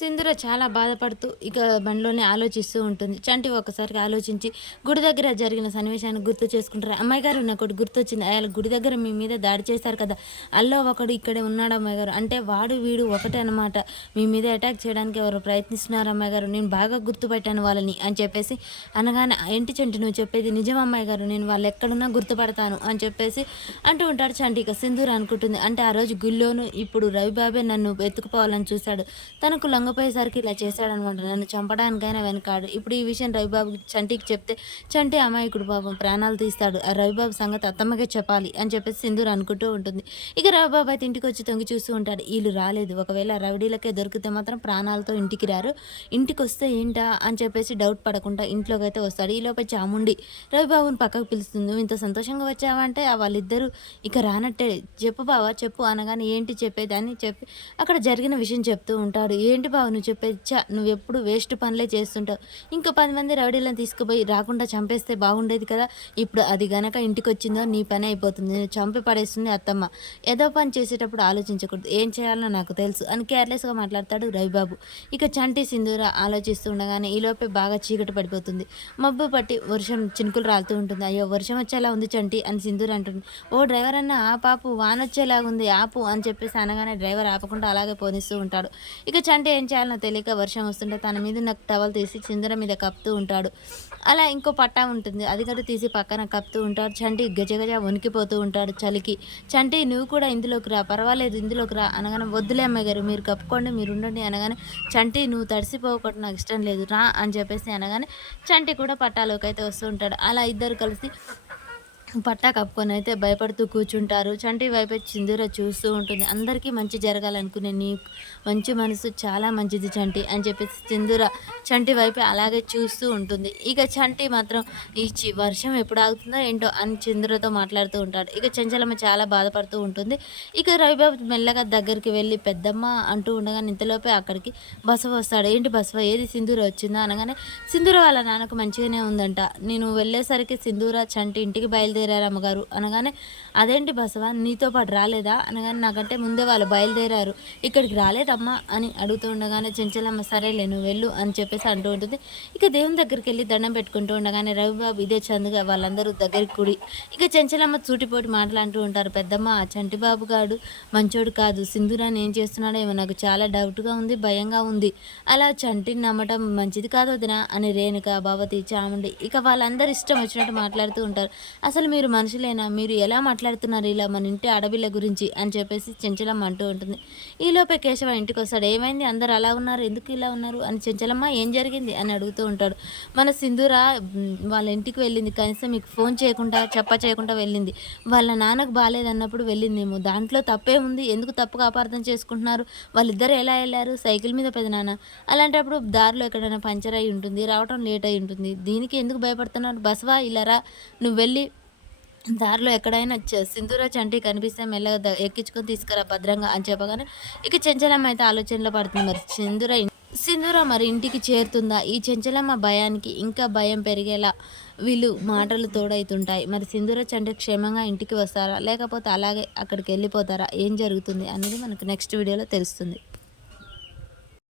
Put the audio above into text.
సింధూర చాలా బాధపడుతూ ఇక బండిలోనే ఆలోచిస్తూ ఉంటుంది. చంటి ఒక్కసారిగా ఆలోచించి గుడి దగ్గర జరిగిన సన్నివేశాన్ని గుర్తు చేసుకుంటారు. అమ్మాయి గారు నాకోటి గుర్తొచ్చింది. అయాల గుడి దగ్గర మీ మీద దాడి చేశారు కదా! అల్లో ఒకడు ఇక్కడే ఉన్నాడు అమ్మాయి గారు. అంటే వాడు వీడు ఒకటే అనమాట. మీ మీద అటాక్ చేయడానికి ఎవరో ప్రయత్నిస్తున్నారు అమ్మాయి గారు. నేను బాగా గుర్తుపట్టాను వాళ్ళని అని చెప్పేసి అనగానే, ఏంటి చంటి నువ్వు చెప్పేది నిజం అమ్మాయి గారు. నేను వాళ్ళు ఎక్కడున్నా గుర్తుపడతాను అని చెప్పేసి అంటూ ఉంటాడు చంటి. ఇక సింధూర అనుకుంటుంది. అంటే ఆ రోజు గుళ్ళోను ఇప్పుడు రవిబాబే నన్ను వెతుకుపోవాలని చూశాడు. తనకు లొంగపోయేసరికి ఇలా చేశాడనమాట. నన్ను చంపడానికైనా వెనకాడు. ఇప్పుడు ఈ విషయం రవిబాబు చంటికి చెప్తే చంటి అమాయకుడు పాపం ప్రాణాలు తీస్తాడు. ఆ రవిబాబు సంగతి అత్తమ్మకే చెప్పాలి అని చెప్పేసి సింధూర అనుకుంటూ ఉంటుంది. ఇక రవిబాబు అయితే ఇంటికి వచ్చి తొంగి చూస్తూ ఉంటాడు. వీళ్ళు రాలేదు. ఒకవేళ రవిడీలకే దొరికితే మాత్రం ప్రాణాలతో ఇంటికి రారు. ఇంటికి వస్తే ఏంటా అని చెప్పేసి డౌట్ పడకుండా ఇంట్లోకి అయితే వస్తాడు. ఈలోపే చాముండి రవిబాబుని పక్కకు పిలుస్తుంది. నువ్వు ఇంత సంతోషంగా వచ్చావంటే వాళ్ళిద్దరూ ఇక రానట్టే. చెప్పు బావా చెప్పు అనగానే ఏంటి చెప్పేదాన్ని చెప్పి అక్కడ జరిగిన విషయం చెప్తూ ఉంటాడు. ఏంటి బావ నువ్వు చెప్పేది? నువ్వెప్పుడు వేస్ట్ పనులే చేస్తుంటావు. ఇంకో 10 మంది రౌడీలను తీసుకుపోయి రాకుండా చంపేస్తే బాగుండేది కదా! ఇప్పుడు అది గనక ఇంటికొచ్చిందో నీ పని అయిపోతుంది. నేను చంపి పడేస్తుంది అత్తమ్మ. ఏదో పని చేసేటప్పుడు ఆలోచించకూడదు. ఏం చేయాలో నాకు తెలుసు అని కేర్‌లెస్‌గా మాట్లాడతాడు రవిబాబు. ఇక చంటి, సింధూర ఆలోచిస్తూ ఉండగానే ఈలోపే బాగా చీకటి పడిపోతుంది. మబ్బు పట్టి వర్షం చినుకులు రాలుతూ ఉంటుంది. అయ్యో! వర్షం వచ్చేలా ఉంది చంటి అని సింధూర అంటుంది. ఓ డ్రైవర్ అన్న ఆపాపు వానొచ్చేలాగుంది ఆపు అని చెప్పేసి అనగానే డ్రైవర్ ఆపకుండా అలాగే పోనిస్తూ ఉంటాడు. ఇక చంటి ఏం చేయాలనో తెలియక వర్షం వస్తుంటే తన మీద ఉన్న టవల్ తీసి సింధూర మీద కప్పుతూ ఉంటాడు. అలా ఇంకో పట్టా ఉంటుంది. అది కూడా తీసి పక్కన కప్పుతూ ఉంటాడు. చంటి గజగజ వణికిపోతూ ఉంటాడు చలికి. చంటి నువ్వు కూడా ఇందులోకి రా, పర్వాలేదు ఇందులోకి రా అనగానే, వద్దులే అమ్మాయి గారు మీరు కప్పుకోండి మీరు ఉండండి అనగానే, చంటి నువ్వు తడిసిపోకూడదు నాకు ఇష్టం లేదు రా అని చెప్పేసి అనగానే చంటి కూడా పట్టాలోకి అయితే వస్తూ ఉంటాడు. అలా ఇద్దరు కలిసి పట్టా కప్పుకొని అయితే భయపడుతూ కూర్చుంటారు. చంటి వైపే సింధూర చూస్తూ ఉంటుంది. అందరికీ మంచి జరగాలనుకునే నీ మంచి మనసు చాలా మంచిది చంటి అని చెప్పేసి సింధూర చంటి వైపే అలాగే చూస్తూ ఉంటుంది. ఇక చంటి మాత్రం ఈ వర్షం ఎప్పుడు ఆగుతుందో ఏంటో అని సింధూరతో మాట్లాడుతూ ఉంటాడు. ఇక చెంచలమ్మ చాలా బాధపడుతూ ఉంటుంది. ఇక రవిబాబు మెల్లగా దగ్గరికి వెళ్ళి పెద్దమ్మ అంటూ ఉండగానే ఇంతలోపే అక్కడికి బసవ వస్తాడు. ఏంటి బసవ ఏది సింధూర వచ్చిందా అనగానే, సింధూర వాళ్ళ నాన్నకు మంచిగానే ఉందంట. నేను వెళ్ళేసరికి సింధూర చంటి ఇంటికి బయలుదేరారు అమ్మగారు అనగానే, అదేంటి బసవ నీతో పాటు రాలేదా అనగానే, నాకంటే ముందే వాళ్ళు బయలుదేరారు ఇక్కడికి రాలేదమ్మా అని అడుగుతూ ఉండగానే చెంచలమ్మ సరేలే నువ్వు వెళ్ళు అని చెప్పేసి అంటూ ఉంటుంది. ఇక దేవుని దగ్గరికి వెళ్ళి దండం పెట్టుకుంటూ ఉండగానే రవిబాబు ఇదే చందుగా వాళ్ళందరూ దగ్గరికి కూడి ఇక చెంచలమ్మ సూటిపోటి మాటలు అంటూ ఉంటారు. పెద్దమ్మ ఆ చంటిబాబు గాడు మంచోడు కాదు, సింధూరాన్ని ఏం చేస్తున్నాడో ఏమో నాకు చాలా డౌట్గా ఉంది, భయంగా ఉంది. అలా చంటిని నమ్మటం మంచిది కాదు వదినా అని రేణుక, భవతి, చాముండి ఇక వాళ్ళందరూ ఇష్టం వచ్చినట్టు మాట్లాడుతూ ఉంటారు. అసలు మీరు మనుషులేనా? మీరు ఎలా మాట్లాడుతున్నారు ఇలా మన ఇంటి ఆడపిల్ల గురించి అని చెప్పేసి చెంచలమ్మ అంటూ ఉంటుంది. ఈలోపే కేశవ ఇంటికి వస్తాడు. ఏమైంది అందరు అలా ఉన్నారు, ఎందుకు ఇలా ఉన్నారు అని చెంచలమ్మ ఏం జరిగింది అని అడుగుతూ ఉంటాడు. మన సింధూర వాళ్ళ ఇంటికి వెళ్ళింది, కనీసం మీకు ఫోన్ చేయకుండా చేయకుండా వెళ్ళింది. వాళ్ళ నాన్నకు బాగాలేదన్నప్పుడు వెళ్ళిందేమో, దాంట్లో తప్పే ఉంది, ఎందుకు తప్పుగా అపార్థం చేసుకుంటున్నారు? వాళ్ళిద్దరు ఎలా వెళ్ళారు? సైకిల్ మీద పెదనాన్న. అలాంటప్పుడు దారిలో ఎక్కడైనా పంచర్ అయి ఉంటుంది, రావటం లేట్ అయి ఉంటుంది, దీనికి ఎందుకు భయపడుతున్నారు? బసవా ఇలా రా, నువ్వు వెళ్ళి దారిలో ఎక్కడైనా సింధూర చంటి కనిపిస్తే మెల్లగా ఎక్కించుకొని తీసుకురా భద్రంగా అని చెప్పగానే ఇక చెంచలమ్మ అయితే ఆలోచనలో పడుతుంది. మరి సింధూర మరి ఇంటికి చేరుతుందా? ఈ చెంచలమ్మ భయానికి ఇంకా భయం పెరిగేలా వీళ్ళు మాటలు తోడైతుంటాయి. మరి సింధూర చంటి క్షేమంగా ఇంటికి వస్తారా, లేకపోతే అలాగే అక్కడికి వెళ్ళిపోతారా, ఏం జరుగుతుంది అనేది మనకు నెక్స్ట్ వీడియోలో తెలుస్తుంది.